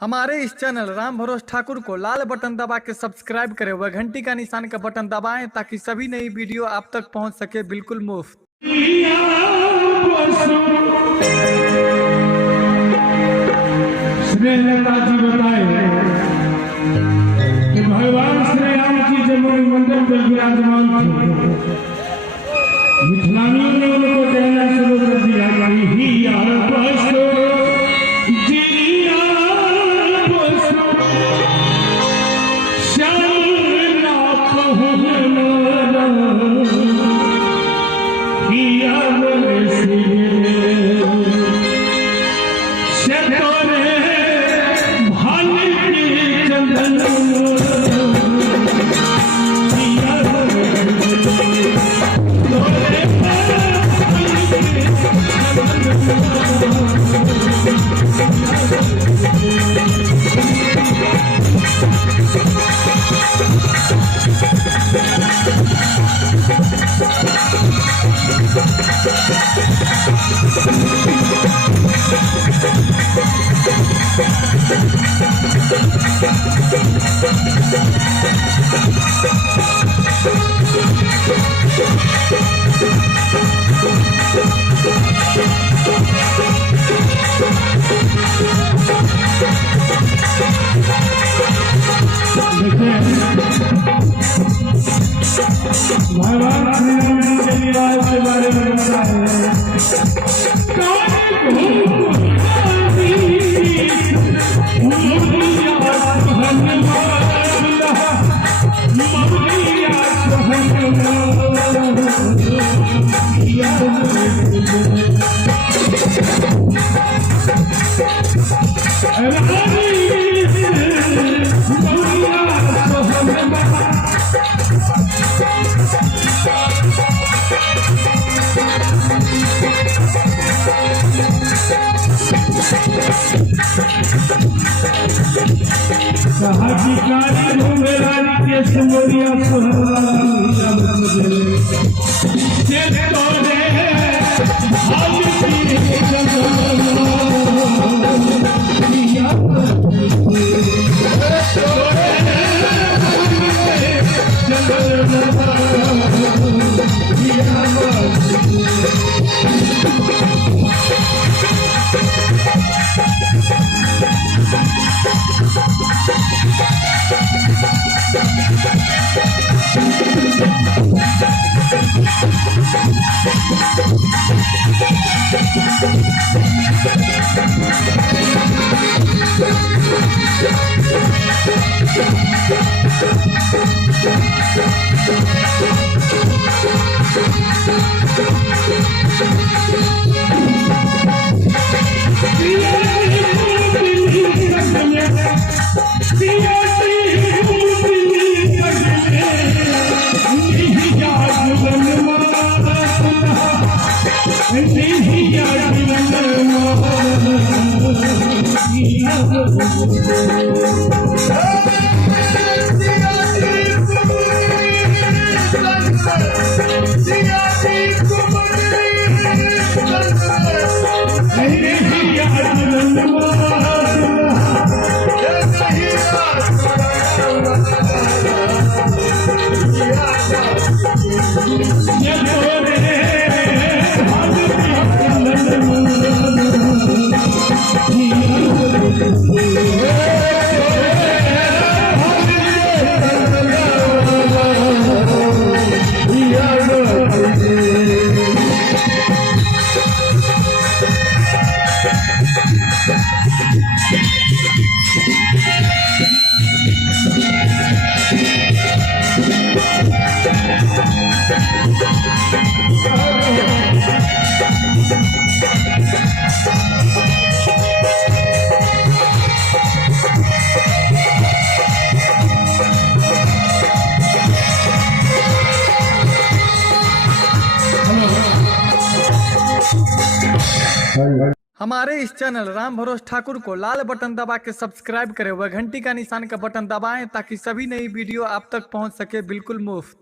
हमारे इस चैनल राम भरोस ठाकुर को लाल बटन दबा के सब्सक्राइब करें व घंटी का निशान का बटन दबाएं ताकि सभी नई वीडियो आप तक पहुंच सके बिल्कुल मुफ्त। श्री नेताजी बताए कि भगवान श्री राम की जब मंदिर पर विराजमान थे, मिथिलानियों ने उनको कहना शुरू कर दिया कि ही यार बसो भगवान श्री राम जी के निवास के बारे में बताया है। हमारे इस चैनल राम भरोस ठाकुर को लाल बटन दबा के सब्सक्राइब करें व घंटी का निशान का बटन दबाएं ताकि सभी नई वीडियो आप तक पहुंच सके बिल्कुल मुफ्त।